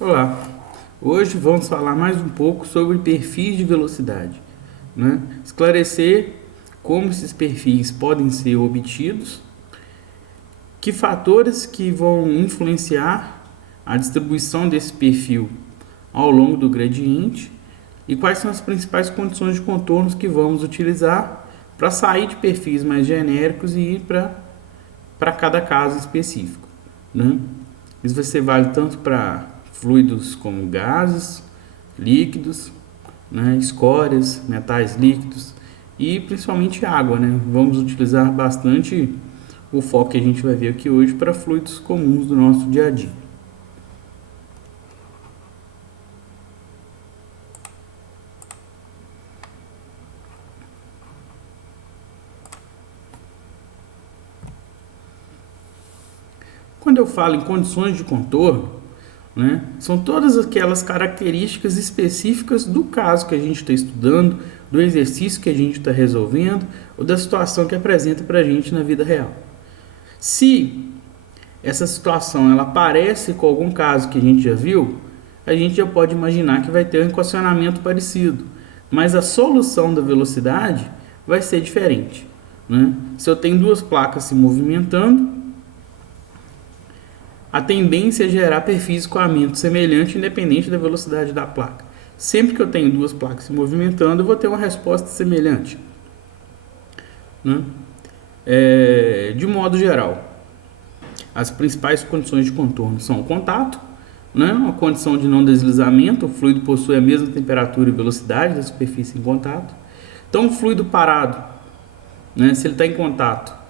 Olá, hoje vamos falar mais um pouco sobre perfis de velocidade, né? Esclarecer como esses perfis podem ser obtidos, que fatores que vão influenciar a distribuição desse perfil ao longo do gradiente e quais são as principais condições de contornos que vamos utilizar para sair de perfis mais genéricos e ir para cada caso específico, né? Isso vai ser válido tanto para fluidos como gases, líquidos, né, escórias, metais líquidos e principalmente água, né? Vamos utilizar bastante o foco que a gente vai ver aqui hoje para fluidos comuns do nosso dia a dia. Quando eu falo em condições de contorno, né, são todas aquelas características específicas do caso que a gente está estudando, do exercício que a gente está resolvendo ou da situação que apresenta para a gente na vida real. Se essa situação ela parece com algum caso que a gente já viu, a gente já pode imaginar que vai ter um equacionamento parecido, mas a solução da velocidade vai ser diferente, né? Se eu tenho duas placas se movimentando, a tendência é gerar perfis de escoamento semelhante independente da velocidade da placa. Sempre que eu tenho duas placas se movimentando, eu vou ter uma resposta semelhante, né? De modo geral, as principais condições de contorno são o contato, né? Uma condição de não deslizamento, o fluido possui a mesma temperatura e velocidade da superfície em contato. Então, o fluido parado, né? Se ele está em contato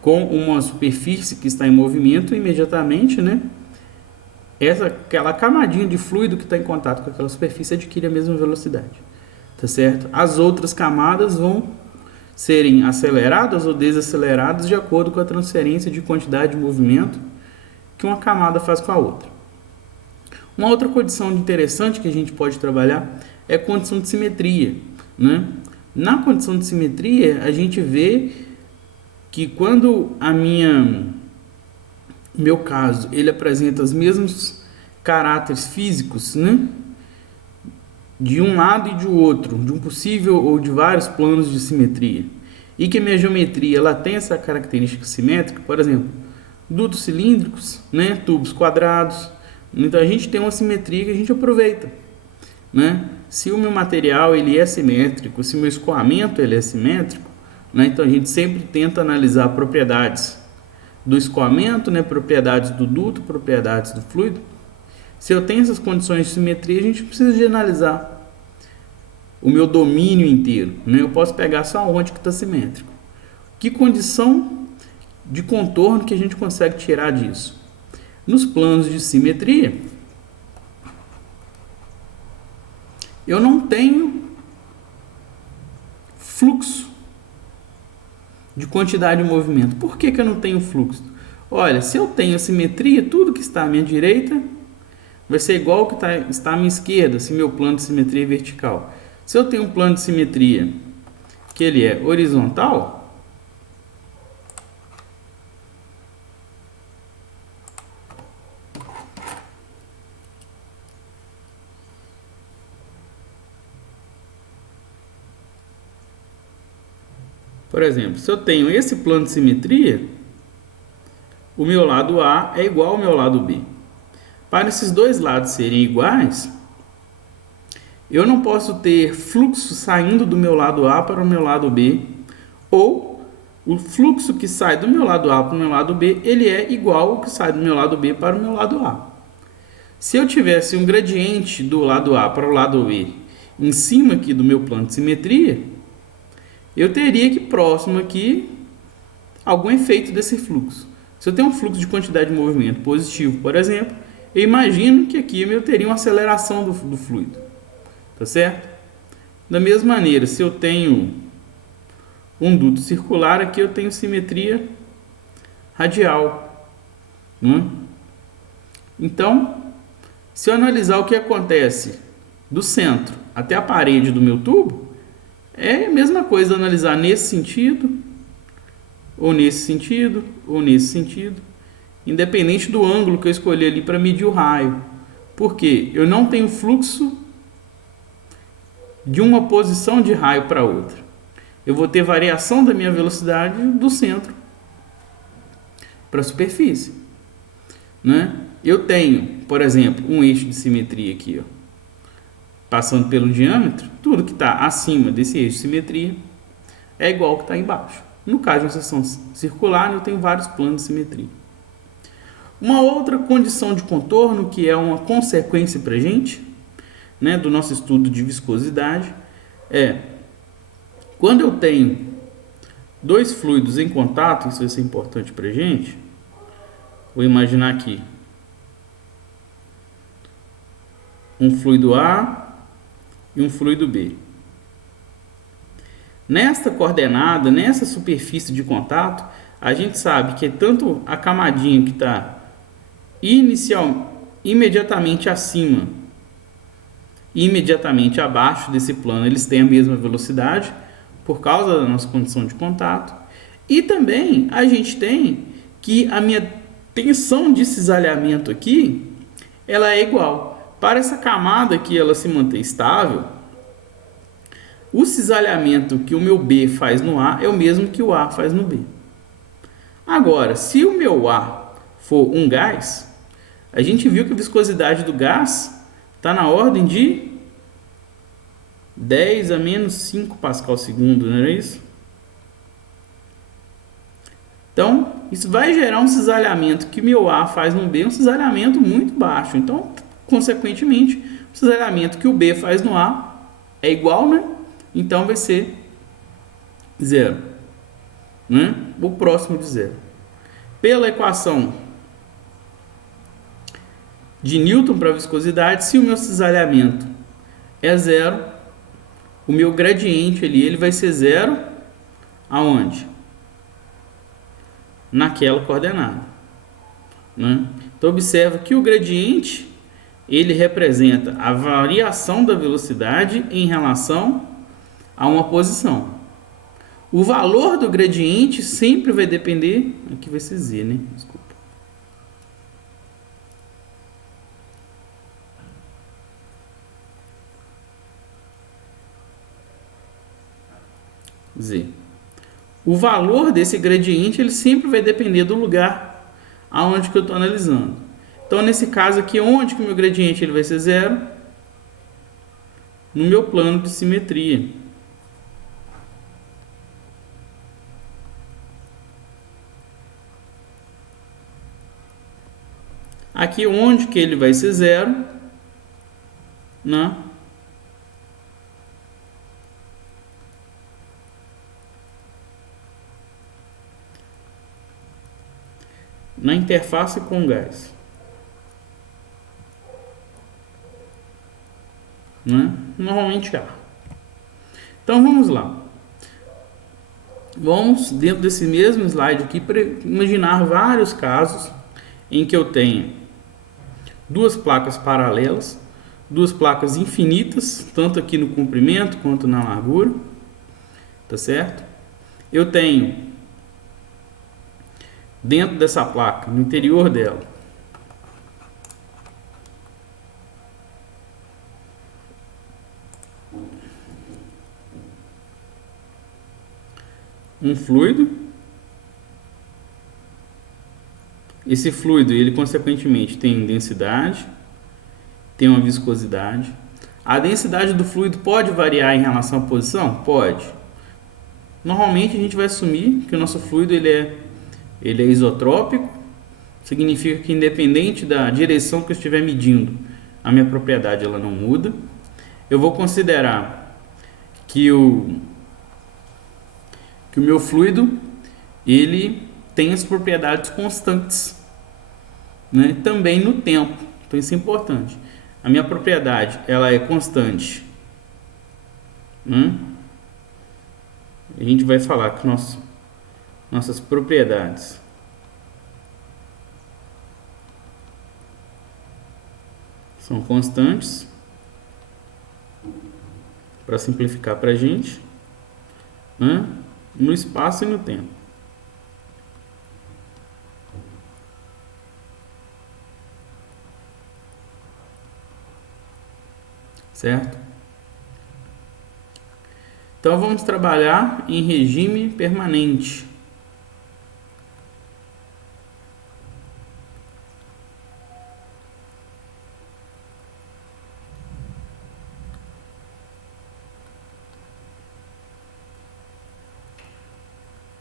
com uma superfície que está em movimento, imediatamente, né, aquela camadinha de fluido que está em contato com aquela superfície adquire a mesma velocidade, tá certo? As outras camadas vão serem aceleradas ou desaceleradas de acordo com a transferência de quantidade de movimento que uma camada faz com a outra. Uma outra condição interessante que a gente pode trabalhar é a condição de simetria, né? Na condição de simetria, a gente vê que quando meu caso ele apresenta os mesmos caráteres físicos, né, de um lado e de outro, de um possível ou de vários planos de simetria, e que a minha geometria ela tem essa característica simétrica, por exemplo, dutos cilíndricos, né, tubos quadrados, então a gente tem uma simetria que a gente aproveita, né? Se o meu material ele é simétrico, se o meu escoamento ele é simétrico, né? Então a gente sempre tenta analisar propriedades do escoamento, né? Propriedades do duto, propriedades do fluido. Se eu tenho essas condições de simetria, a gente precisa de analisar o meu domínio inteiro, né? Eu posso pegar só onde que está simétrico. Que condição de contorno que a gente consegue tirar disso? Nos planos de simetria, eu não tenho fluxo de quantidade de movimento. Por que eu não tenho fluxo? Olha, se eu tenho simetria, tudo que está à minha direita vai ser igual ao que está à minha esquerda, se meu plano de simetria é vertical. Se eu tenho um plano de simetria que ele é horizontal, por exemplo, se eu tenho esse plano de simetria, o meu lado A é igual ao meu lado B. Para esses dois lados serem iguais, eu não posso ter fluxo saindo do meu lado A para o meu lado B, ou o fluxo que sai do meu lado A para o meu lado B, ele é igual ao que sai do meu lado B para o meu lado A. Se eu tivesse um gradiente do lado A para o lado B em cima aqui do meu plano de simetria, eu teria que próximo aqui algum efeito desse fluxo. Se eu tenho um fluxo de quantidade de movimento positivo, por exemplo, eu imagino que aqui eu teria uma aceleração do fluido, tá certo? Da mesma maneira, se eu tenho um duto circular, aqui eu tenho simetria radial, né? Então, se eu analisar o que acontece do centro até a parede do meu tubo, é a mesma coisa analisar nesse sentido, ou nesse sentido, ou nesse sentido, independente do ângulo que eu escolher ali para medir o raio, Porque eu não tenho fluxo de uma posição de raio para outra. Eu vou ter variação da minha velocidade do centro para a superfície, né? Eu tenho, por exemplo, um eixo de simetria aqui, ó, passando pelo diâmetro. Tudo que está acima desse eixo de simetria é igual ao que está embaixo. No caso de uma seção circular, eu tenho vários planos de simetria. Uma outra condição de contorno, que é uma consequência para a gente, né, do nosso estudo de viscosidade, é quando eu tenho dois fluidos em contato, isso vai ser importante para a gente. Vou imaginar aqui um fluido A e um fluido B. Nesta coordenada, nessa superfície de contato, a gente sabe que tanto a camadinha que está imediatamente acima e imediatamente abaixo desse plano, eles têm a mesma velocidade por causa da nossa condição de contato. E também a gente tem que a minha tensão de cisalhamento aqui, ela é igual. Para essa camada aqui ela se manter estável, o cisalhamento que o meu B faz no A é o mesmo que o A faz no B. Agora, se o meu A for um gás, a gente viu que a viscosidade do gás está na ordem de 10 a menos 5 pascal segundo, não é isso? Então, isso vai gerar um cisalhamento que meu A faz no B, um cisalhamento muito baixo. Então, consequentemente, o cisalhamento que o B faz no A é igual, né? Então, vai ser zero, né? O próximo de zero. Pela equação de Newton para a viscosidade, se o meu cisalhamento é zero, o meu gradiente ali, ele vai ser zero aonde? Naquela coordenada, né? Então observa que o gradiente ele representa a variação da velocidade em relação a uma posição. O valor do gradiente sempre vai depender, aqui vai ser z, né? Desculpa. Z. O valor desse gradiente ele sempre vai depender do lugar aonde que eu estou analisando. Então, nesse caso aqui, onde que o meu gradiente ele vai ser zero? No meu plano de simetria. Aqui, onde que ele vai ser zero? Na interface com gás, né? Normalmente A. Então vamos lá. Vamos dentro desse mesmo slide aqui para imaginar vários casos em que eu tenho duas placas paralelas, duas placas infinitas, tanto aqui no comprimento quanto na largura, tá certo? Eu tenho dentro dessa placa, no interior dela, um fluido. Esse fluido, ele consequentemente tem densidade, tem uma viscosidade. A densidade do fluido pode variar em relação à posição? Pode. Normalmente a gente vai assumir que o nosso fluido ele é isotrópico, significa que independente da direção que eu estiver medindo, a minha propriedade ela não muda. Eu vou considerar que o meu fluido ele tem as propriedades constantes, né? Também no tempo. Então isso é importante. A minha propriedade ela é constante, né? A gente vai falar que nossas propriedades são constantes, para simplificar para a gente, né? No espaço e no tempo. certo? Então vamos trabalhar em regime permanente.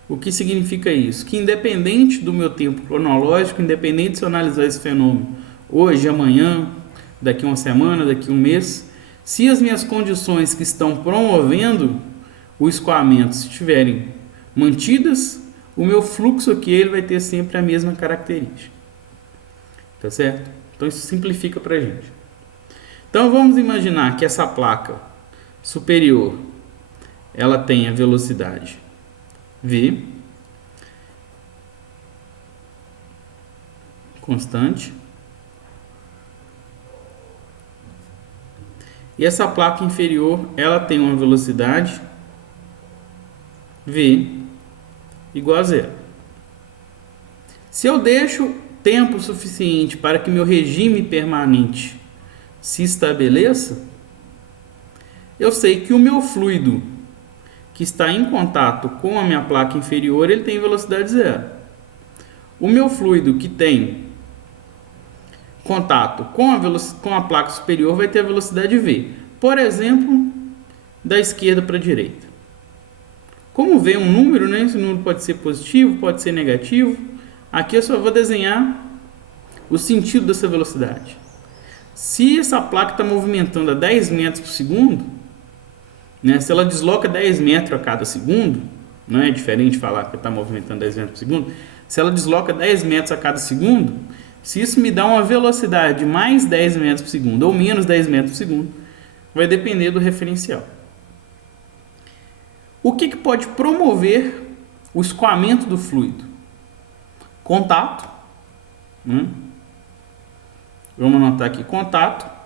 O que significa isso? Que independente do meu tempo cronológico, independente se eu analisar esse fenômeno hoje, amanhã, daqui a uma semana, daqui a um mês, se as minhas condições que estão promovendo o escoamento estiverem mantidas, o meu fluxo aqui ele vai ter sempre a mesma característica. Tá certo? Então isso simplifica para a gente. Então vamos imaginar que essa placa superior ela tem a velocidade V constante e essa placa inferior ela tem uma velocidade V igual a zero. Se eu deixo tempo suficiente para que meu regime permanente se estabeleça, eu sei que o meu fluido que está em contato com a minha placa inferior, ele tem velocidade zero. O meu fluido que tem contato com a placa superior vai ter a velocidade V. Por exemplo, da esquerda para a direita. Como V é um número, né? Esse número pode ser positivo, pode ser negativo. Aqui eu só vou desenhar o sentido dessa velocidade. Se essa placa está movimentando a 10 metros por segundo, né, se ela desloca 10 metros a cada segundo, não é diferente falar que está movimentando 10 metros por segundo, se ela desloca 10 metros a cada segundo, se isso me dá uma velocidade de mais 10 metros por segundo ou menos 10 metros por segundo, vai depender do referencial. O que pode promover o escoamento do fluido? Contato. Vamos anotar aqui, contato.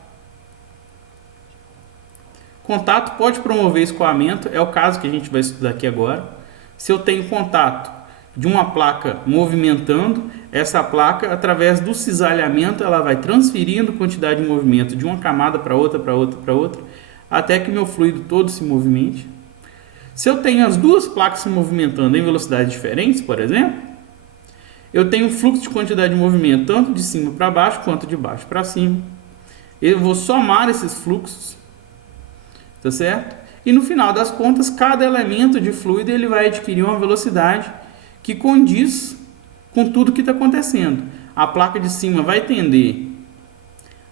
Contato pode promover escoamento, é o caso que a gente vai estudar aqui agora. Se eu tenho contato de uma placa movimentando, essa placa, através do cisalhamento, ela vai transferindo quantidade de movimento de uma camada para outra, para outra, para outra, até que o meu fluido todo se movimente. Se eu tenho as duas placas se movimentando em velocidades diferentes, por exemplo, eu tenho um fluxo de quantidade de movimento tanto de cima para baixo quanto de baixo para cima. Eu vou somar esses fluxos, tá certo? E no final das contas, cada elemento de fluido ele vai adquirir uma velocidade que condiz com tudo que está acontecendo. A placa de cima vai tender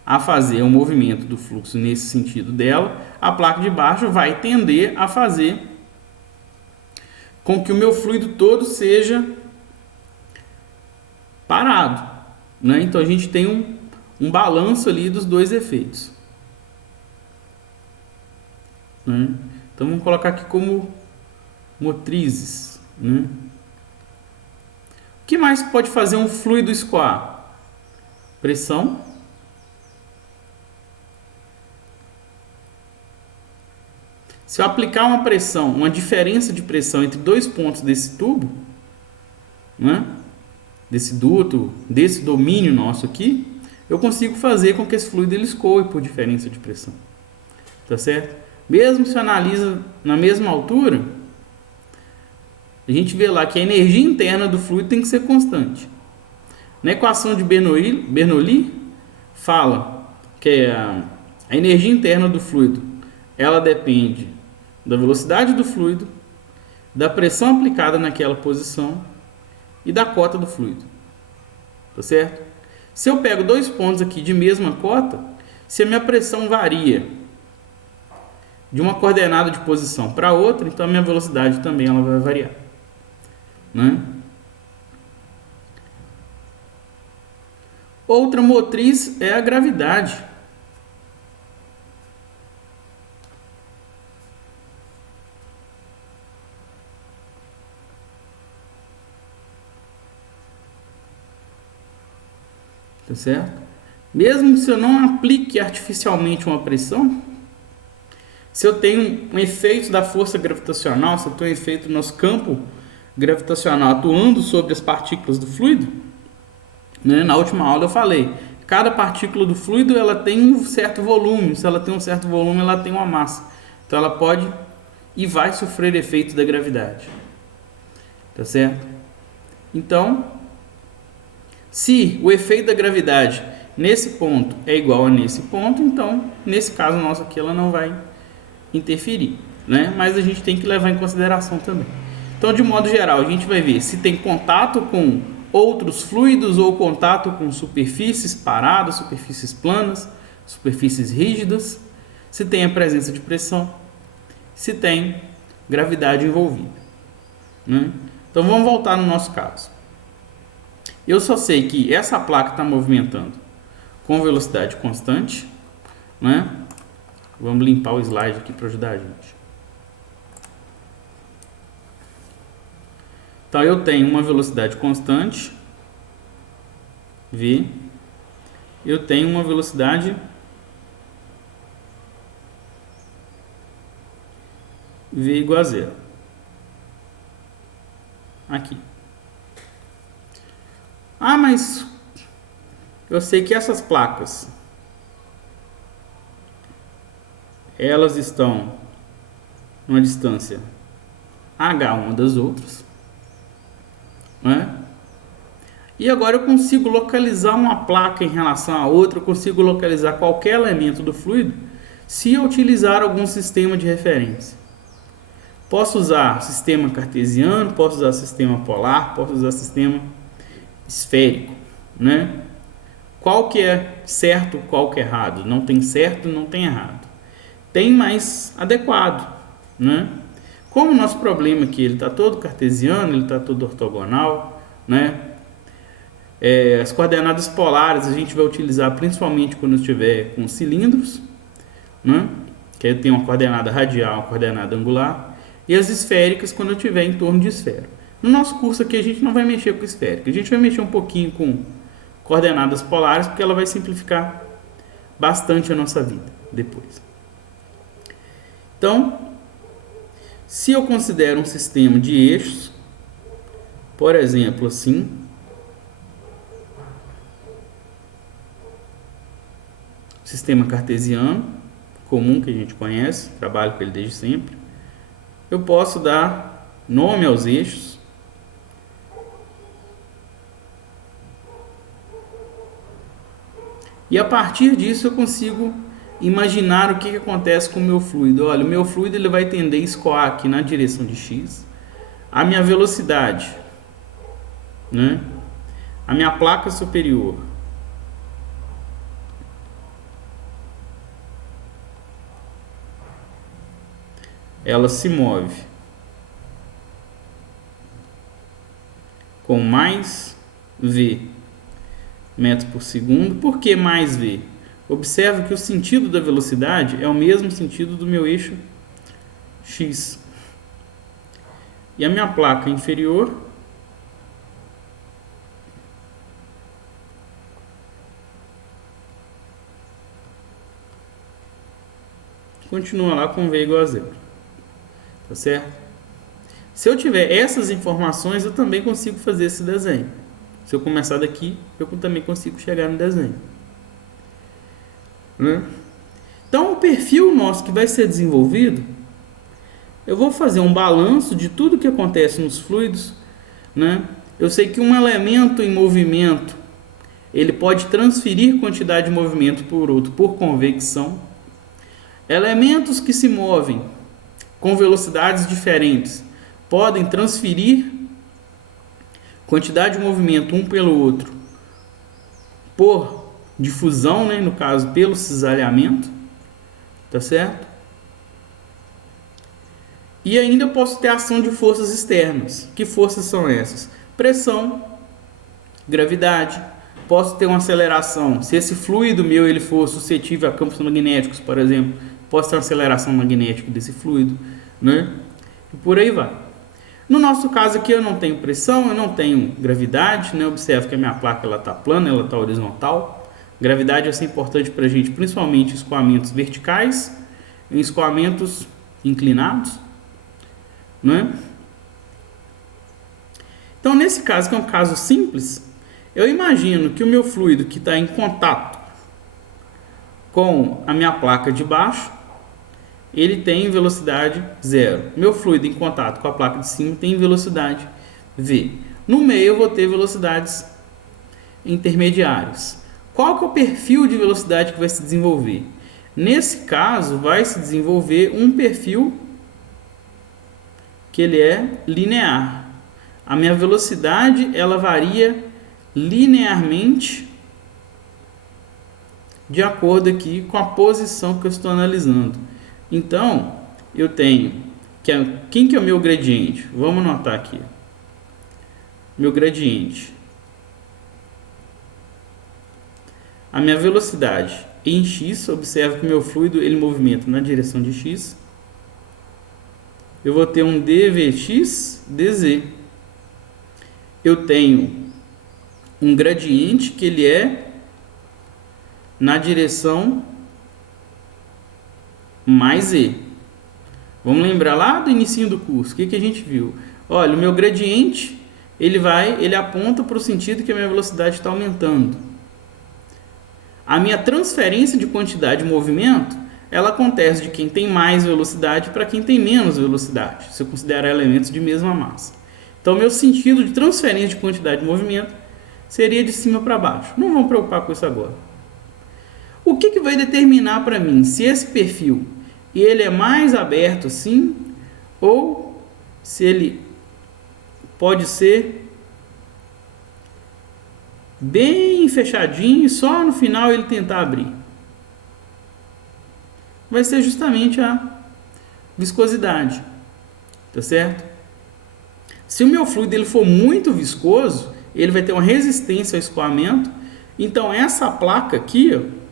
a fazer o movimento do fluxo nesse sentido dela, a placa de baixo vai tender a fazer com que o meu fluido todo seja parado, né? Então a gente tem um balanço ali dos dois efeitos, né? Então vamos colocar aqui como motrizes, né? O que mais pode fazer um fluido escoar? Pressão. Se eu aplicar uma pressão, uma diferença de pressão entre dois pontos desse tubo, né, desse duto, desse domínio nosso aqui, eu consigo fazer com que esse fluido ele escoe por diferença de pressão. Tá certo? Mesmo se analisa na mesma altura, a gente vê lá que a energia interna do fluido tem que ser constante. Na equação de Bernoulli fala que a energia interna do fluido ela depende da velocidade do fluido, da pressão aplicada naquela posição e da cota do fluido. Tá certo? Se eu pego dois pontos aqui de mesma cota, se a minha pressão varia de uma coordenada de posição para outra, então a minha velocidade também ela vai variar, né? Outra motriz é a gravidade. Tá certo? Mesmo se eu não aplique artificialmente uma pressão, se eu tenho um efeito da força gravitacional, se eu tenho um efeito do nosso campo gravitacional atuando sobre as partículas do fluido, né? Na última aula eu falei Cada partícula do fluido ela tem um certo volume. Se ela tem um certo volume, ela tem uma massa. Então ela pode e vai sofrer efeito da gravidade. Tá certo? Então, se o efeito da gravidade nesse ponto é igual a nesse ponto, então nesse caso nosso aqui ela não vai interferir, né? Mas a gente tem que levar em consideração também. Então, de modo geral, a gente vai ver se tem contato com outros fluidos ou contato com superfícies paradas, superfícies planas, superfícies rígidas, se tem a presença de pressão, se tem gravidade envolvida, né? Então vamos voltar no nosso caso. Eu só sei que essa placa está movimentando com velocidade constante, né? Vamos limpar o slide aqui para ajudar a gente. Então eu tenho uma velocidade constante, V. Eu tenho uma velocidade V igual a zero. Aqui. Ah, mas eu sei que essas placas elas estão numa distância h uma das outras, né? E agora eu consigo localizar uma placa em relação a outra, eu consigo localizar qualquer elemento do fluido se eu utilizar algum sistema de referência. Posso usar sistema cartesiano, posso usar sistema polar, posso usar sistema esférico, né? Qual que é certo, qual que é errado? Não tem certo, não tem errado. Tem mais adequado, né? Como o nosso problema aqui, ele está todo cartesiano, ele está todo ortogonal, né? As coordenadas polares a gente vai utilizar principalmente quando estiver com cilindros, né? Que aí tem uma coordenada radial, uma coordenada angular. E as esféricas quando eu estiver em torno de esfera. No nosso curso aqui a gente não vai mexer com esférica, a gente vai mexer um pouquinho com coordenadas polares, porque ela vai simplificar bastante a nossa vida depois. Então, se eu considero um sistema de eixos, por exemplo, assim, sistema cartesiano, comum que a gente conhece, trabalho com ele desde sempre, eu posso dar nome aos eixos, e a partir disso eu consigo imaginar o que acontece com o meu fluido. Olha, o meu fluido ele vai tender a escoar aqui na direção de x, a minha velocidade, né? A minha placa superior ela se move com mais V metros por segundo. Por que mais V? Observe que o sentido da velocidade é o mesmo sentido do meu eixo X. E a minha placa inferior continua lá com V igual a zero. Tá certo? Se eu tiver essas informações, eu também consigo fazer esse desenho. Se eu começar daqui, eu também consigo chegar no desenho, né? Então, o perfil nosso que vai ser desenvolvido, eu vou fazer um balanço de tudo que acontece nos fluidos, né? Eu sei que um elemento em movimento, ele pode transferir quantidade de movimento por outro por convecção. Elementos que se movem com velocidades diferentes podem transferir quantidade de movimento um pelo outro por difusão, né? No caso, pelo cisalhamento, tá certo? E ainda eu posso ter ação de forças externas. Que forças são essas? Pressão, gravidade. Posso ter uma aceleração. Se esse fluido meu ele for suscetível a campos magnéticos, por exemplo, posso ter uma aceleração magnética desse fluido, né? E por aí vai. No nosso caso aqui eu não tenho pressão, eu não tenho gravidade, né? Observe que a minha placa ela está plana, ela está horizontal. Gravidade vai ser importante para a gente, principalmente em escoamentos verticais, em escoamentos inclinados, né? Então nesse caso, que é um caso simples, Eu imagino que o meu fluido que está em contato com a minha placa de baixo, ele tem velocidade zero. Meu fluido em contato com a placa de cima tem velocidade v. No meio eu vou ter velocidades intermediárias. Qual que é o perfil de velocidade que vai se desenvolver? Nesse caso, vai se desenvolver um perfil que ele é linear. A minha velocidade, ela varia linearmente de acordo aqui com a posição que eu estou analisando. Então, eu tenho quem que é o meu gradiente? Vamos anotar aqui. Meu gradiente. A minha velocidade em x, observe que meu fluido ele movimenta na direção de x. Eu vou ter um dvx dz. Eu tenho um gradiente que ele é na direção mais z. Vamos lembrar lá do início do curso, o que a gente viu? Olha, o meu gradiente ele aponta para o sentido que a minha velocidade está aumentando. A minha transferência de quantidade de movimento, ela acontece de quem tem mais velocidade para quem tem menos velocidade, se eu considerar elementos de mesma massa. Então, meu sentido de transferência de quantidade de movimento seria de cima para baixo. Não vamos preocupar com isso agora. O que vai determinar para mim se esse perfil ele é mais aberto assim, ou se ele pode ser bem fechadinho e só no final ele tentar abrir? Vai ser justamente a viscosidade, tá certo? Se o meu fluido ele for muito viscoso, ele vai ter uma resistência ao escoamento. Então essa placa aqui, ó,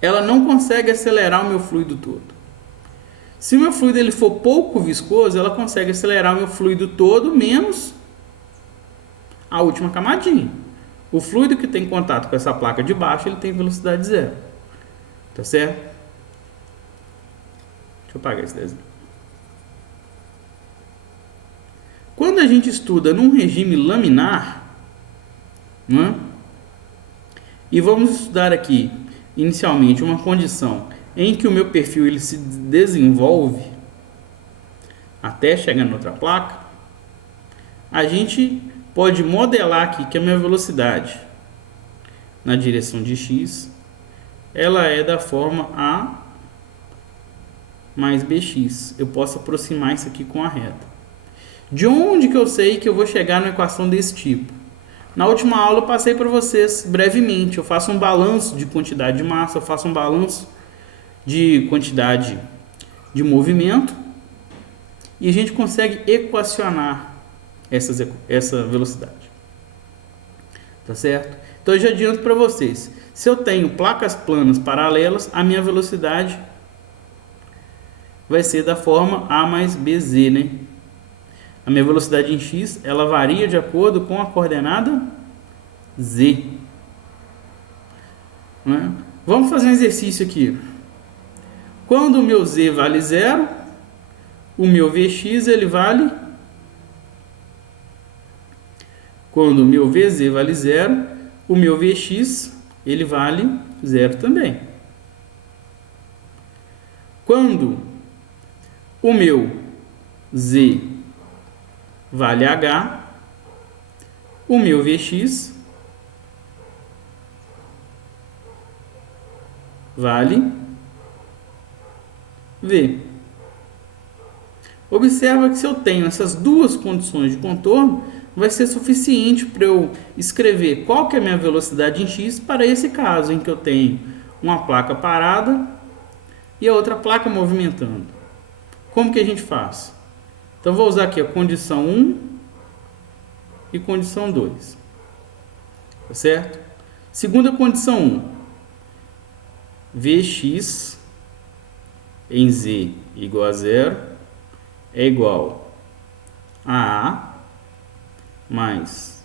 ela não consegue acelerar o meu fluido todo. Se o meu fluido ele for pouco viscoso, ela consegue acelerar o meu fluido todo, menos a última camadinha. O fluido que tem contato com essa placa de baixo, ele tem velocidade zero. Tá certo? Deixa eu apagar esse desenho. Quando a gente estuda num regime laminar, né, e vamos estudar aqui, inicialmente, uma condição em que o meu perfil ele se desenvolve até chegar na outra placa, a gente pode modelar aqui que a minha velocidade na direção de x, ela é da forma a mais bx. Eu posso aproximar isso aqui com a reta. De onde que eu sei que eu vou chegar numa equação desse tipo? Na última aula eu passei para vocês brevemente. Eu faço um balanço de quantidade de massa, eu faço um balanço de quantidade de movimento e a gente consegue equacionar essa velocidade. Tá certo? Então eu já adianto para vocês. Se eu tenho placas planas paralelas, a minha velocidade vai ser da forma A mais BZ, né? A minha velocidade em x, ela varia de acordo com a coordenada z. Né? Vamos fazer um exercício aqui. Quando o meu z vale 0, o meu vx ele vale... Quando o meu vz vale 0, o meu vx ele vale 0 também. Quando o meu z vale h, o meu vx vale v. Observa que se eu tenho essas duas condições de contorno, vai ser suficiente para eu escrever qual que é a minha velocidade em x para esse caso em que eu tenho uma placa parada e a outra placa movimentando. Como que a gente faz? Então, vou usar aqui a condição 1 e condição 2. Tá certo? Segunda condição 1. Vx em z igual a 0 é igual a A mais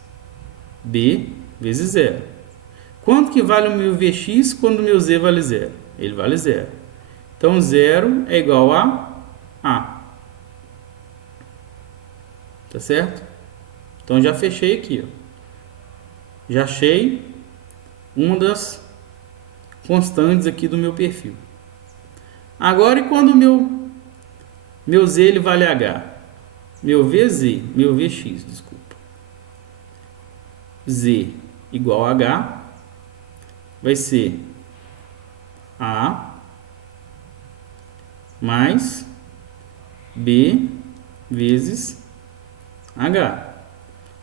B vezes 0. Quanto que vale o meu Vx quando o meu Z vale 0? Ele vale 0. Então, 0 é igual a A. Tá certo? Então, já fechei aqui, ó. Já achei uma das constantes aqui do meu perfil. Agora, e quando meu Z ele vale H? Meu Vx, desculpa. Z igual a H vai ser A mais B vezes H.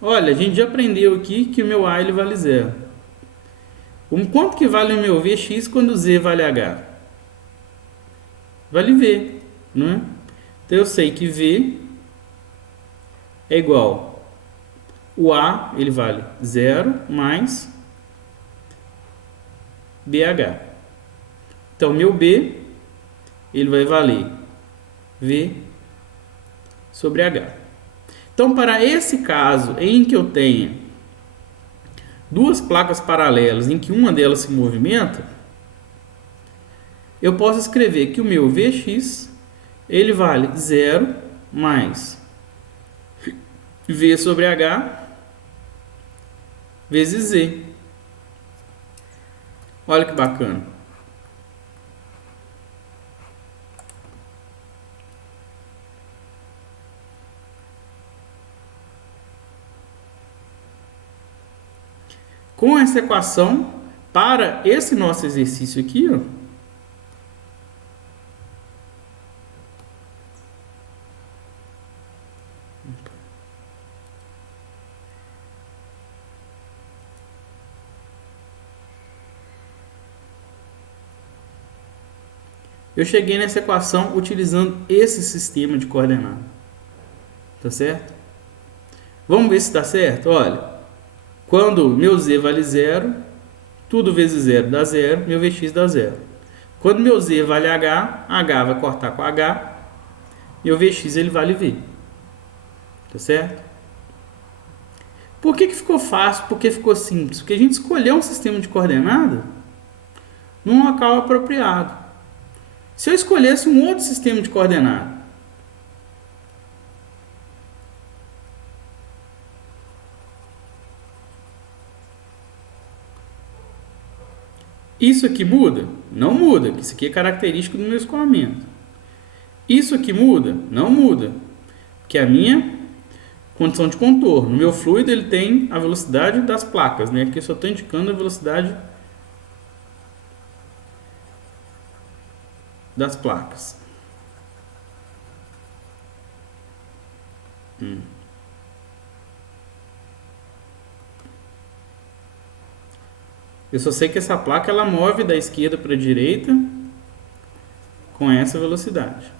Olha, a gente já aprendeu aqui que o meu A ele vale 0. Quanto que vale o meu Vx quando o Z vale H? Vale V, não é? Então eu sei que V é igual. O A ele vale 0 mais BH. Então meu B ele vai valer V sobre H. Então, para esse caso em que eu tenha duas placas paralelas em que uma delas se movimenta, eu posso escrever que o meu Vx ele vale 0 mais V sobre H vezes Z. Olha que bacana. Com essa equação, para esse nosso exercício aqui, ó, eu cheguei nessa equação utilizando esse sistema de coordenada. Tá certo? Vamos ver se dá certo? Olha, quando meu Z vale 0, tudo vezes 0 dá 0, meu Vx dá 0. Quando meu Z vale H, H vai cortar com H, meu Vx ele vale V. Tá certo? Por que ficou fácil? Porque ficou simples? Porque a gente escolheu um sistema de coordenada num local apropriado. Se eu escolhesse um outro sistema de coordenada, isso aqui muda? Não muda, porque isso aqui é característico do meu escoamento. Isso aqui muda? Não muda, porque a minha condição de contorno. O meu fluido ele tem a velocidade das placas, né? Aqui eu só estou indicando a velocidade das placas. Eu só sei que essa placa ela move da esquerda para a direita com essa velocidade.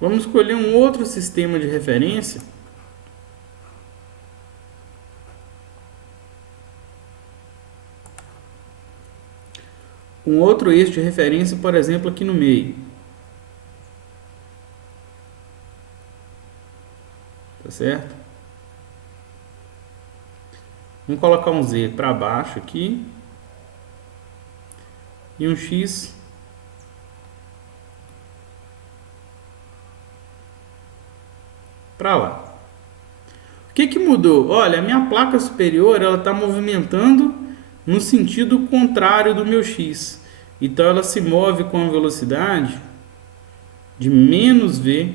Vamos escolher um outro sistema de referência. Um outro eixo de referência, por exemplo, aqui no meio. Tá certo? Vamos colocar um Z para baixo aqui. E um X para lá. O que mudou? Olha, a minha placa superior ela está movimentando no sentido contrário do meu X. Então ela se move com a velocidade de menos V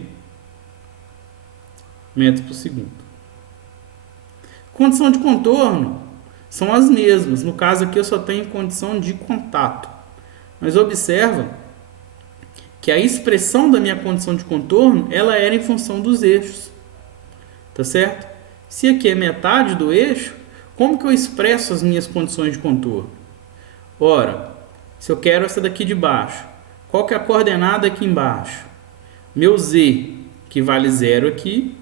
metros por segundo. Condição de contorno são as mesmas. No caso aqui eu só tenho condição de contato. Mas observa que a expressão da minha condição de contorno ela era em função dos eixos. Tá certo? Se aqui é metade do eixo, como que eu expresso as minhas condições de contorno? Ora, se eu quero essa daqui de baixo, qual que é a coordenada aqui embaixo? Meu Z, que vale 0 aqui,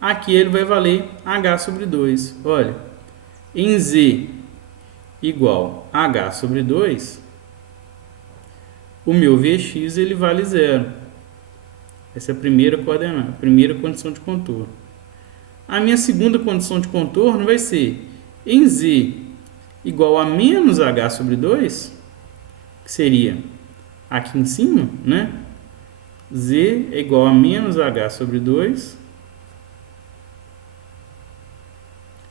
aqui ele vai valer H sobre 2. Olha, em Z igual a H sobre 2, o meu Vx ele vale 0. Essa é a primeira coordenada, a primeira condição de contorno. A minha segunda condição de contorno vai ser em Z igual a menos H sobre 2, que seria aqui em cima, né? Z é igual a menos H sobre 2.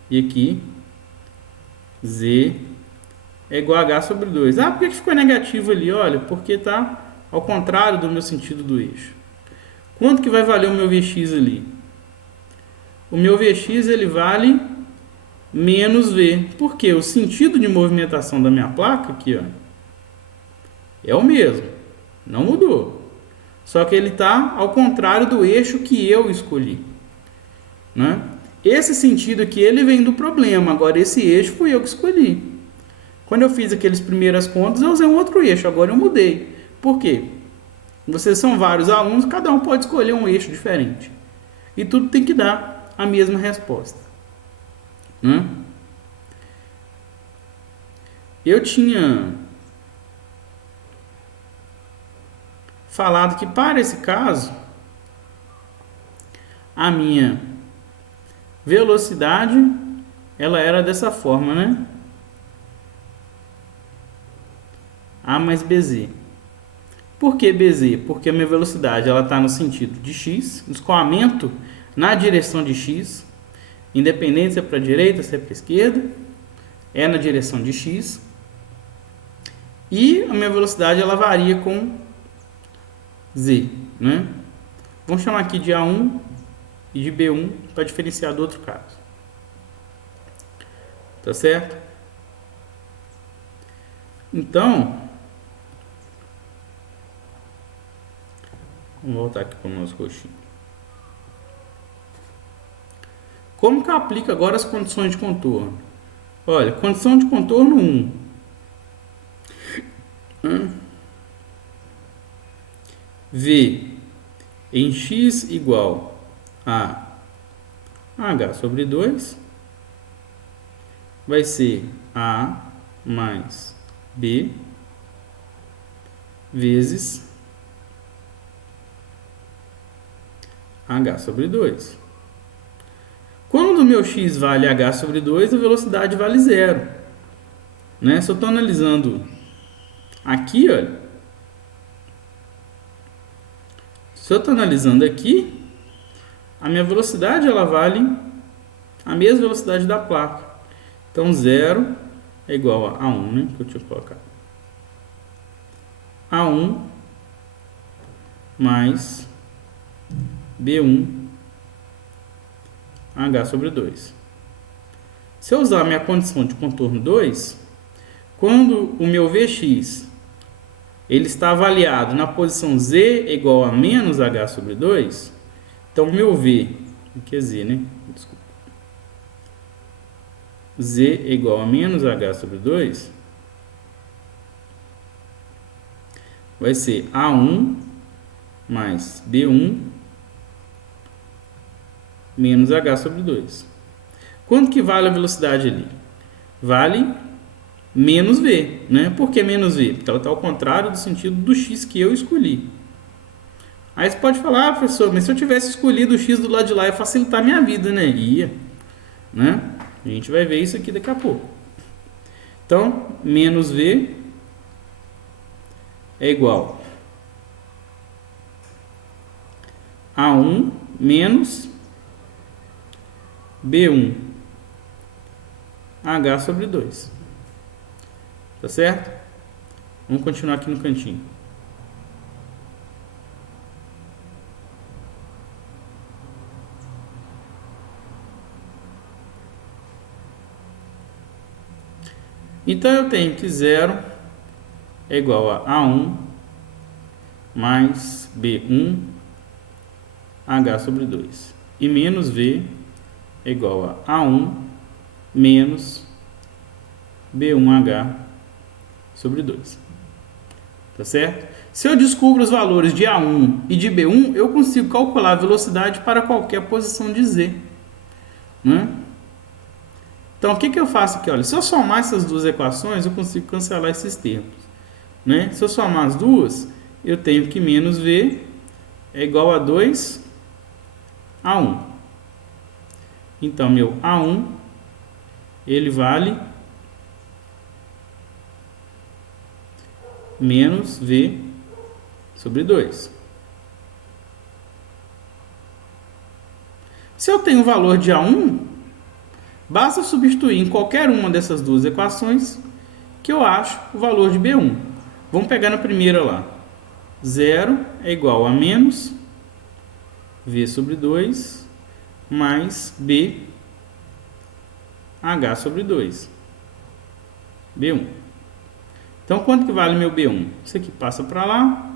E aqui, Z é igual a H sobre 2. Ah, por que ficou negativo ali? Olha, porque está ao contrário do meu sentido do eixo. Quanto que vai valer o meu Vx ali? O meu Vx ele vale menos V. Porque o sentido de movimentação da minha placa aqui, ó, é o mesmo. Não mudou. Só que ele está ao contrário do eixo que eu escolhi, né? Esse sentido aqui ele vem do problema. Agora esse eixo fui eu que escolhi. Quando eu fiz aquelas primeiras contas, eu usei um outro eixo. Agora eu mudei. Por quê? Vocês são vários alunos, cada um pode escolher um eixo diferente. E tudo tem que dar a mesma resposta, né? Eu tinha falado que para esse caso, a minha velocidade ela era dessa forma, né? A mais BZ. Por que BZ? Porque a minha velocidade ela está no sentido de x, escoamento na direção de x, independente se é para a direita, se é para a esquerda, é na direção de x. E a minha velocidade ela varia com z, né? Vamos chamar aqui de A1 e de B1 para diferenciar do outro caso. Tá certo? Então, vamos voltar aqui para o nosso roxinho. Como que eu aplico agora as condições de contorno? Olha, condição de contorno 1. V em x igual a H sobre 2 vai ser A mais B vezes H sobre 2. Quando o meu x vale H sobre 2, a velocidade vale 0. Né? Se eu estou analisando aqui, olha. Se eu estou analisando aqui, a minha velocidade ela vale a mesma velocidade da placa. Então 0 é igual a 1, né? Que eu tinha colocado. A1 mais B1 H sobre 2. Se eu usar a minha condição de contorno 2, quando o meu Vx ele está avaliado na posição Z igual a menos H sobre 2, então o meu V, aqui é Z, né? Desculpa. Z é igual a menos H sobre 2, vai ser A1 mais B1 menos H sobre 2. Quanto que vale a velocidade ali? Vale menos V, né? Por que menos V? Porque ela está ao contrário do sentido do x que eu escolhi. Aí você pode falar, professor, mas se eu tivesse escolhido o x do lado de lá ia facilitar a minha vida, né? Ia, né? A gente vai ver isso aqui daqui a pouco. Então, menos V é igual a 1 menos B1 H sobre 2. Tá certo? Vamos continuar aqui no cantinho. Então eu tenho que 0 é igual a A1 mais B1 H sobre 2. E menos V é igual a A1 menos B1H sobre 2. Tá certo? Se eu descubro os valores de A1 e de B1, eu consigo calcular a velocidade para qualquer posição de Z. Né? Então, o que eu faço aqui? Olha, se eu somar essas duas equações, eu consigo cancelar esses termos, né? Se eu somar as duas, eu tenho que menos V é igual a 2 a 1. Então, meu A1, ele vale menos V sobre 2. Se eu tenho o valor de A1, basta substituir em qualquer uma dessas duas equações que eu acho o valor de B1. Vamos pegar na primeira lá. 0 é igual a menos V sobre 2 mais B H sobre 2. B1. Então, quanto que vale meu B1? Isso aqui passa para lá,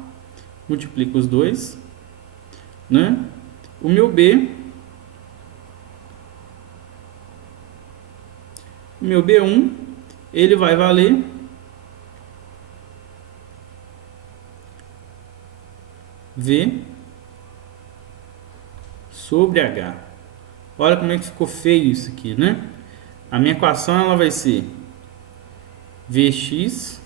multiplica os dois, né? O meu B1, ele vai valer V sobre H. Olha como é que ficou feio isso aqui, né? A minha equação ela vai ser Vx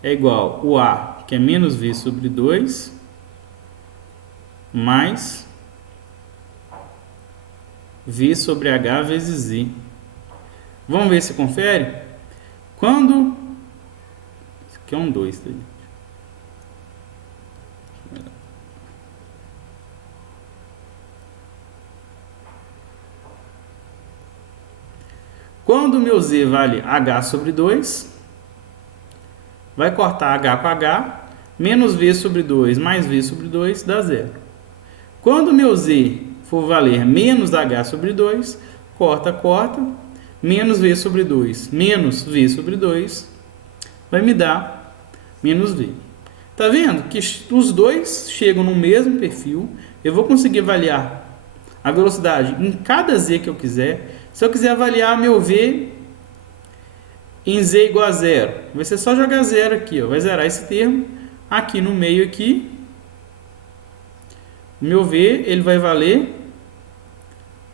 é igual o A, que é menos V sobre 2, mais V sobre H vezes Z. Vamos ver se confere? Quando... Isso aqui é um 2, tá? Quando o meu Z vale H sobre 2, vai cortar H com H, menos V sobre 2 mais V sobre 2 dá 0. Quando o meu Z for valer menos H sobre 2, corta, menos V sobre 2 menos V sobre 2 vai me dar menos V. Tá vendo que os dois chegam no mesmo perfil? Eu vou conseguir avaliar a velocidade em cada Z que eu quiser. Se eu quiser avaliar meu V em Z igual a 0, vai ser só jogar 0 aqui, ó. Vai zerar esse termo. Aqui no meio aqui, o meu V ele vai valer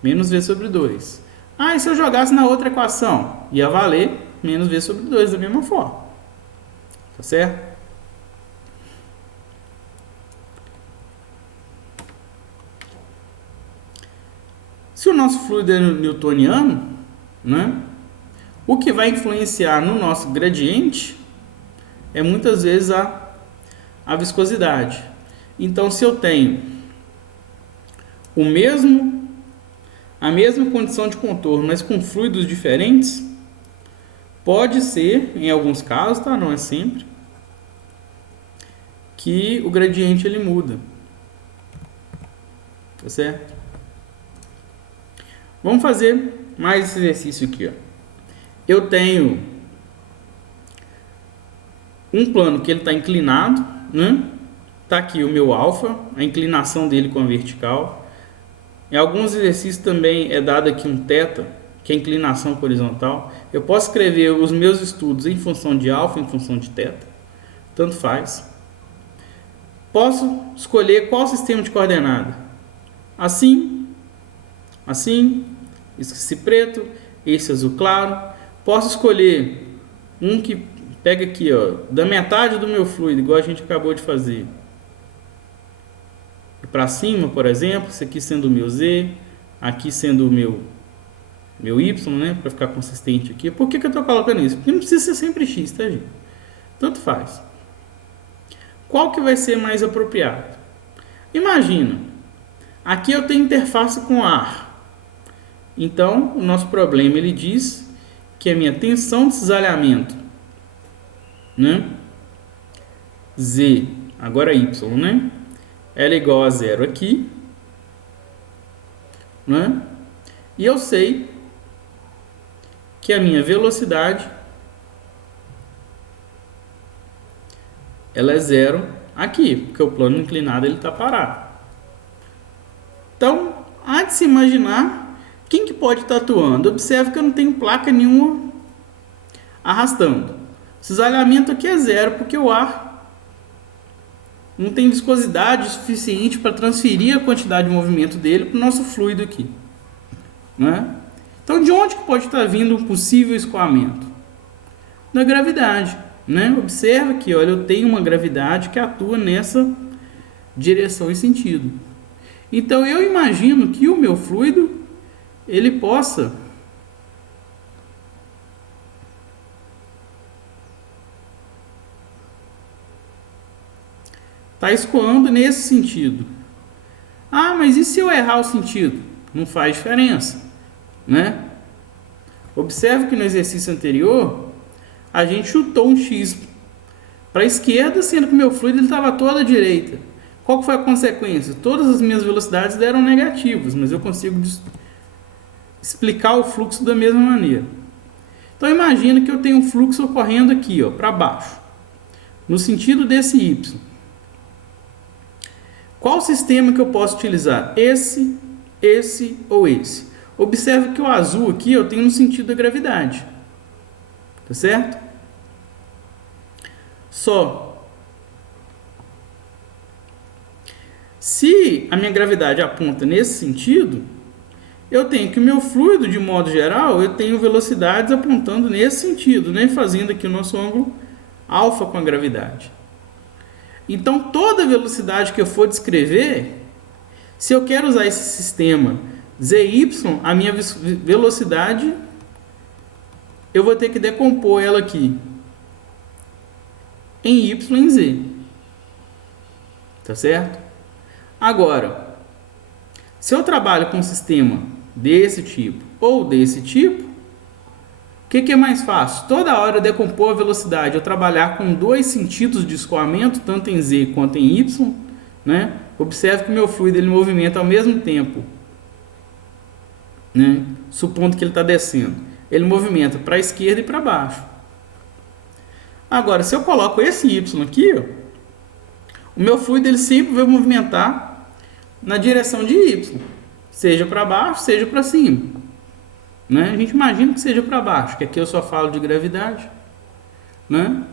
menos V sobre 2. Ah, e se eu jogasse na outra equação? Ia valer menos V sobre 2 da mesma forma. Tá certo? Se o nosso fluido é newtoniano, né, o que vai influenciar no nosso gradiente é muitas vezes a viscosidade. Então, se eu tenho a mesma condição de contorno, mas com fluidos diferentes, pode ser, em alguns casos, tá? Não é sempre, que o gradiente ele muda. Tá certo? Vamos fazer mais esse exercício aqui, ó. Eu tenho um plano que ele está inclinado, né? Tá aqui o meu alfa, a inclinação dele com a vertical. Em alguns exercícios também é dado aqui um θ, que é a inclinação horizontal. Eu posso escrever os meus estudos em função de alfa, em função de θ, tanto faz. Posso escolher qual sistema de coordenada. Assim, esse preto, esse azul claro. Posso escolher um que pega aqui, ó, da metade do meu fluido, igual a gente acabou de fazer. Para cima, por exemplo, esse aqui sendo o meu Z, aqui sendo o meu Y, né, para ficar consistente aqui. Por que eu estou colocando isso? Porque não precisa ser sempre X, tá, gente? Tanto faz. Qual que vai ser mais apropriado? Imagina, aqui eu tenho interface com ar. Então, o nosso problema ele diz que a minha tensão de cisalhamento, né, Z, agora Y, né, ela é igual a 0 aqui, né, e eu sei que a minha velocidade ela é 0 aqui, porque o plano inclinado ele está parado. Então, há de se imaginar quem que pode estar atuando. Observe que eu não tenho placa nenhuma arrastando. O cisalhamento aqui é 0, porque o ar não tem viscosidade suficiente para transferir a quantidade de movimento dele para o nosso fluido aqui, né? Então, de onde que pode estar vindo um possível escoamento? Da gravidade, né? Observa que, olha, eu tenho uma gravidade que atua nessa direção e sentido. Então, eu imagino que o meu fluido, ele possa estar escoando nesse sentido. Ah, mas e se eu errar o sentido? Não faz diferença, né? Observe que no exercício anterior, a gente chutou um X para a esquerda, sendo que o meu fluido estava todo à direita. Qual foi a consequência? Todas as minhas velocidades deram negativas, mas eu consigo explicar o fluxo da mesma maneira. Então imagina que eu tenho um fluxo ocorrendo aqui, para baixo, no sentido desse Y. Qual sistema que eu posso utilizar? Esse ou esse? Observe que o azul aqui eu tenho no sentido da gravidade. Tá certo? Só. Se a minha gravidade aponta nesse sentido, eu tenho que o meu fluido, de modo geral, eu tenho velocidades apontando nesse sentido, né? Fazendo aqui o nosso ângulo alfa com a gravidade. Então, toda velocidade que eu for descrever, se eu quero usar esse sistema ZY, a minha velocidade, eu vou ter que decompor ela aqui em Y e em Z. Tá certo? Agora, se eu trabalho com um sistema desse tipo ou desse tipo, o que é mais fácil? Toda hora eu decompor a velocidade, eu trabalhar com dois sentidos de escoamento, tanto em Z quanto em Y, né? Observe que o meu fluido ele movimenta ao mesmo tempo, né? Supondo que ele está descendo, ele movimenta para a esquerda e para baixo. Agora, se eu coloco esse Y aqui, o meu fluido ele sempre vai movimentar na direção de Y, seja para baixo, seja para cima. Né? A gente imagina que seja para baixo, que aqui eu só falo de gravidade. Né?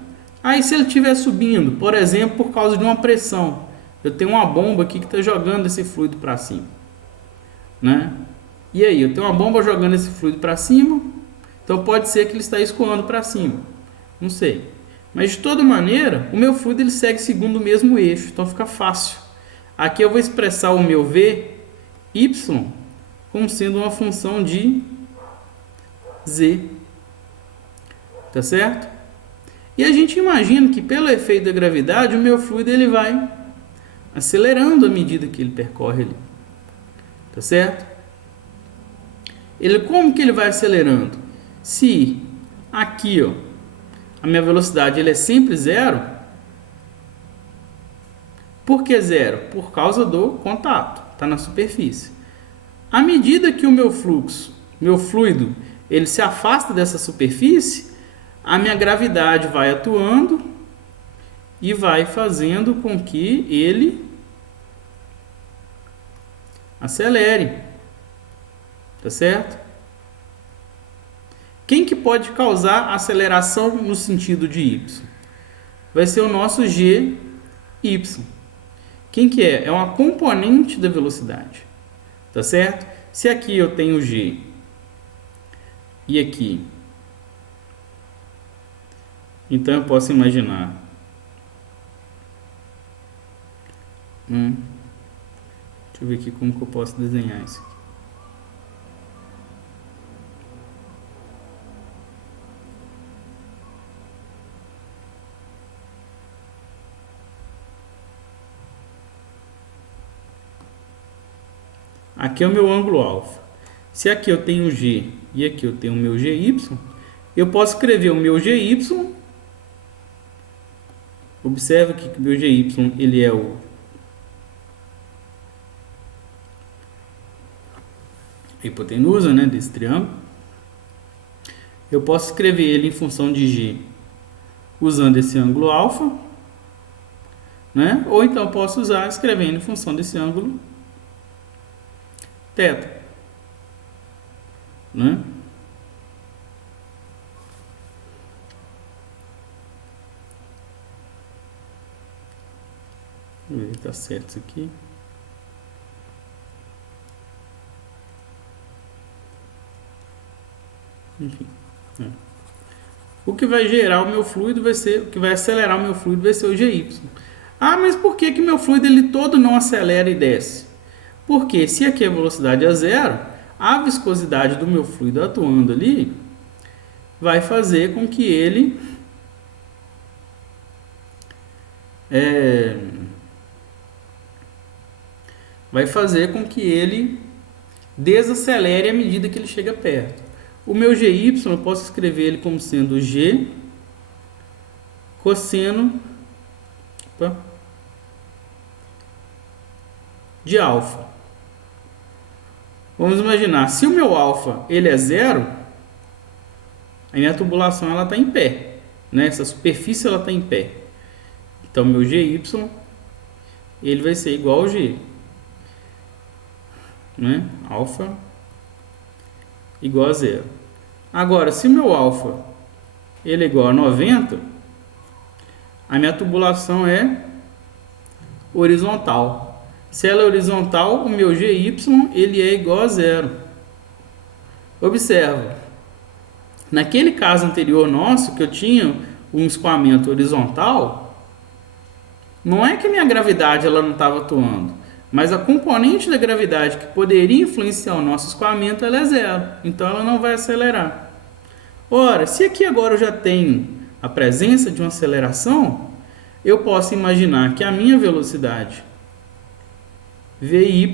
Aí se ele estiver subindo, por exemplo, por causa de uma pressão, eu tenho uma bomba aqui que está jogando esse fluido para cima. Né? E aí, eu tenho uma bomba jogando esse fluido para cima, então pode ser que ele está escoando para cima. Não sei. Mas de toda maneira, o meu fluido ele segue segundo o mesmo eixo, então fica fácil. Aqui eu vou expressar o meu V, Y, como sendo uma função de Z. Tá certo? E a gente imagina que pelo efeito da gravidade, o meu fluido ele vai acelerando à medida que ele percorre ali. Tá certo? Como que ele vai acelerando? Se aqui, a minha velocidade ele é sempre zero. Por que zero? Por causa do contato, está na superfície. À medida que o meu fluido, ele se afasta dessa superfície, a minha gravidade vai atuando e vai fazendo com que ele acelere. Tá certo? Quem que pode causar aceleração no sentido de Y? Vai ser o nosso GY. Quem que é? É uma componente da velocidade. Tá certo? Se aqui eu tenho G e aqui, então eu posso imaginar deixa eu ver aqui como que eu posso desenhar isso aqui. Aqui é o meu ângulo alfa. Se aqui eu tenho G e aqui eu tenho o meu GY, eu posso escrever o meu GY. Observe que o meu GY ele é a hipotenusa, né, desse triângulo. Eu posso escrever ele em função de G usando esse ângulo alfa, né? Ou então eu posso usar escrevendo em função desse ângulo θ, né? Vamos ver se está certo isso aqui. enfim. O que vai gerar o meu fluido vai ser, o que vai acelerar o meu fluido vai ser o GY. Ah, mas por que meu fluido ele todo não acelera e desce? Porque se aqui a velocidade é zero, a viscosidade do meu fluido atuando ali vai fazer com que ele desacelere à medida que ele chega perto. O meu GY eu posso escrever ele como sendo G cosseno de alfa. Vamos imaginar, se o meu alfa ele é zero, a minha tubulação ela está em pé, né? Essa superfície ela está em pé. Então meu GY ele vai ser igual ao G, né? Alfa igual a zero. Agora, se o meu alfa ele é igual a 90, a minha tubulação é horizontal. Se ela é horizontal, o meu GY ele é igual a zero. Observa, naquele caso anterior nosso, que eu tinha um escoamento horizontal, não é que a minha gravidade ela não estava atuando, mas a componente da gravidade que poderia influenciar o nosso escoamento ela é zero, então ela não vai acelerar. Ora, se aqui agora eu já tenho a presença de uma aceleração, eu posso imaginar que a minha velocidade Vy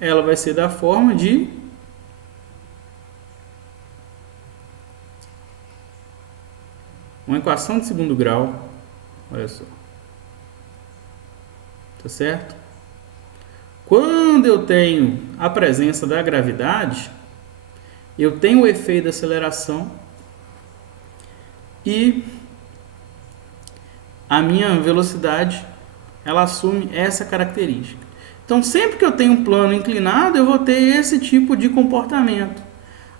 ela vai ser da forma de uma equação de segundo grau. Olha só. Tá certo? Quando eu tenho a presença da gravidade, eu tenho o efeito da aceleração e a minha velocidade ela assume essa característica. Então, sempre que eu tenho um plano inclinado, eu vou ter esse tipo de comportamento.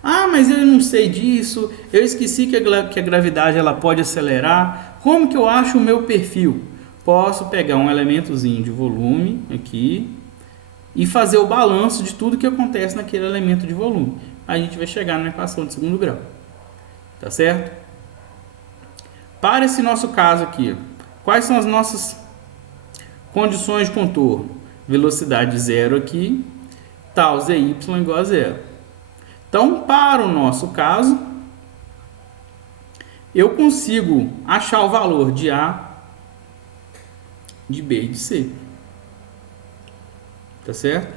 Ah, mas eu não sei disso, eu esqueci que a gravidade ela pode acelerar. Como que eu acho o meu perfil? Posso pegar um elementozinho de volume aqui e fazer o balanço de tudo que acontece naquele elemento de volume. Aí a gente vai chegar na equação de segundo grau. Tá certo? Para esse nosso caso aqui, quais são as nossas condições de contorno? Velocidade zero aqui, tal Zy igual a zero. Então, para o nosso caso, eu consigo achar o valor de A, de B e de C. Tá certo?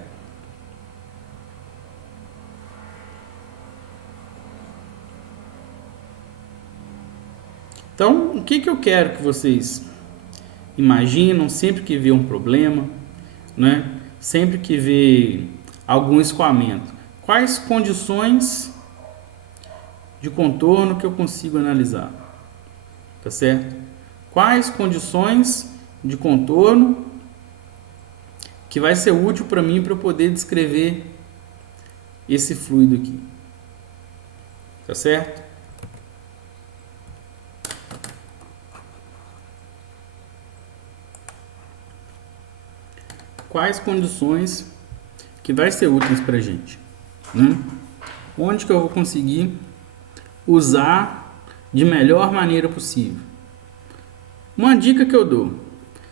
Então, o que eu quero que vocês imaginam sempre que vê um problema, né? Sempre que vê algum escoamento? Quais condições de contorno que eu consigo analisar? Tá certo? Quais condições de contorno que vai ser útil para mim para eu poder descrever esse fluido aqui? Tá certo? Quais condições que vai ser úteis para a gente, né? Onde que eu vou conseguir usar de melhor maneira possível? Uma dica que eu dou: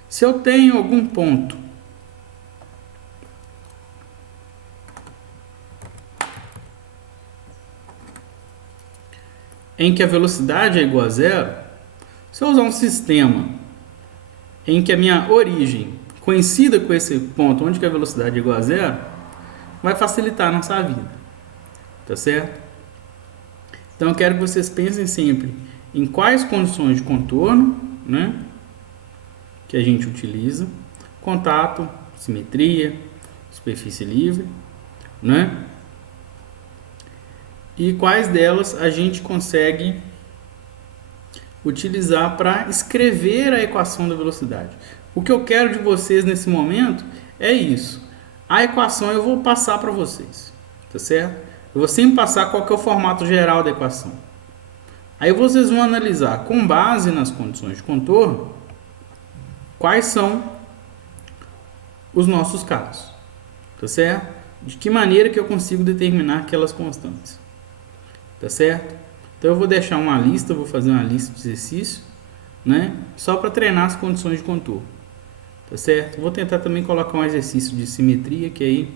se eu tenho algum ponto em que a velocidade é igual a zero, se eu usar um sistema em que a minha origem coincida com esse ponto onde que a velocidade é igual a zero, vai facilitar a nossa vida. Tá certo? Então eu quero que vocês pensem sempre em quais condições de contorno, né, que a gente utiliza: contato, simetria, superfície livre, né? E quais delas a gente consegue utilizar para escrever a equação da velocidade. O que eu quero de vocês nesse momento é isso. A equação eu vou passar para vocês, tá certo? Eu vou sempre passar qual que é o formato geral da equação. Aí vocês vão analisar, com base nas condições de contorno, quais são os nossos casos, tá certo? De que maneira que eu consigo determinar aquelas constantes. tá certo? Então eu vou deixar uma lista, vou fazer uma lista de exercícios, né? Só para treinar as condições de contorno, tá certo? Vou tentar também colocar um exercício de simetria que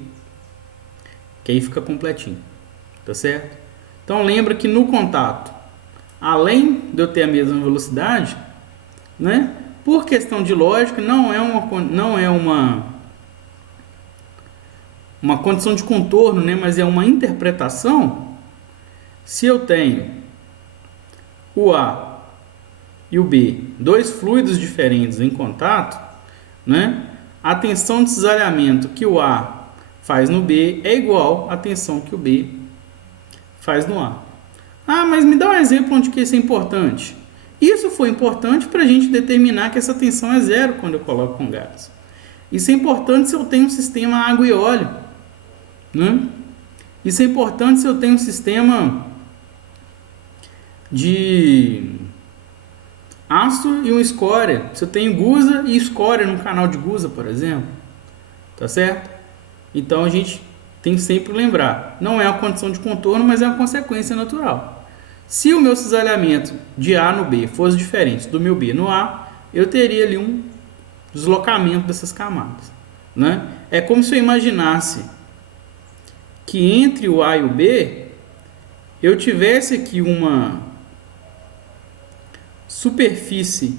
aí fica completinho, tá certo? Então lembra que no contato, além de eu ter a mesma velocidade, né? Por questão de lógica, não é uma condição de contorno, né? Mas é uma interpretação. Se eu tenho o A e o B, dois fluidos diferentes em contato, né? A tensão de cisalhamento que o A faz no B é igual à tensão que o B faz no A. Ah, mas me dá um exemplo onde que isso é importante. Isso foi importante para a gente determinar que essa tensão é zero quando eu coloco com gás. Isso é importante se eu tenho um sistema água e óleo, né? Isso é importante se eu tenho um sistema de ácido e uma escória. Se eu tenho gusa e escória no canal de gusa, por exemplo, tá certo? Então a gente tem que sempre lembrar, não é uma condição de contorno, mas é uma consequência natural. Se o meu cisalhamento de A no B fosse diferente do meu B no A, eu teria ali um deslocamento dessas camadas, né? É como se eu imaginasse que entre o A e o B eu tivesse aqui uma superfície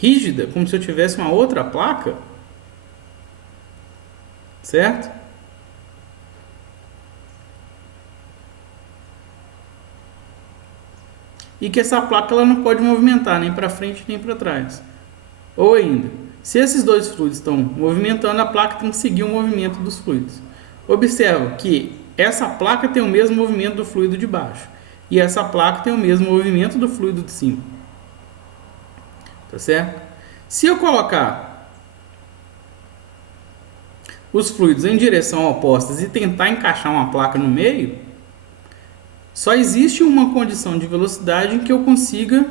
rígida, como se eu tivesse uma outra placa, certo? E que essa placa ela não pode movimentar nem para frente nem para trás. Ou ainda, se esses dois fluidos estão movimentando, a placa tem que seguir o movimento dos fluidos. Observa que essa placa tem o mesmo movimento do fluido de baixo e essa placa tem o mesmo movimento do fluido de cima. Tá certo? Se eu colocar os fluidos em direção opostas e tentar encaixar uma placa no meio, só existe uma condição de velocidade em que eu consiga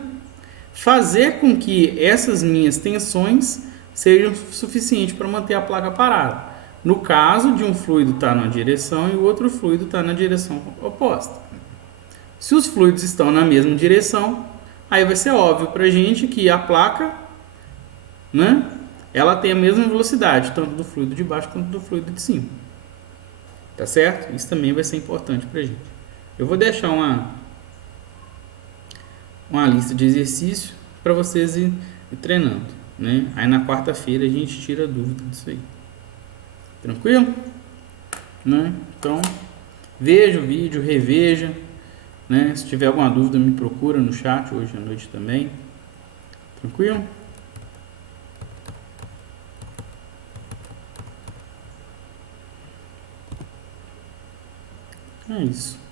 fazer com que essas minhas tensões sejam suficientes para manter a placa parada. No caso de um fluido estar numa direção e o outro fluido estar na direção oposta. Se os fluidos estão na mesma direção, aí vai ser óbvio para a gente que a placa, né, ela tem a mesma velocidade, tanto do fluido de baixo quanto do fluido de cima. Tá certo? Isso também vai ser importante para a gente. Eu vou deixar uma lista de exercícios para vocês ir treinando, né? Aí na quarta-feira a gente tira a dúvida disso aí. Tranquilo? Né? Então, veja o vídeo, reveja, né? Se tiver alguma dúvida, me procura no chat hoje à noite também. Tranquilo? É isso.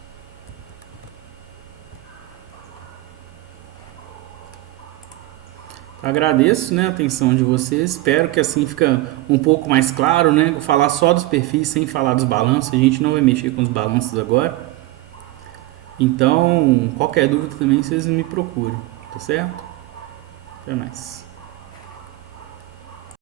Agradeço, né, a atenção de vocês. Espero que assim fica um pouco mais claro, né? Vou falar só dos perfis sem falar dos balanços. A gente não vai mexer com os balanços agora. Então, qualquer dúvida também vocês me procuram, tá certo? Até mais.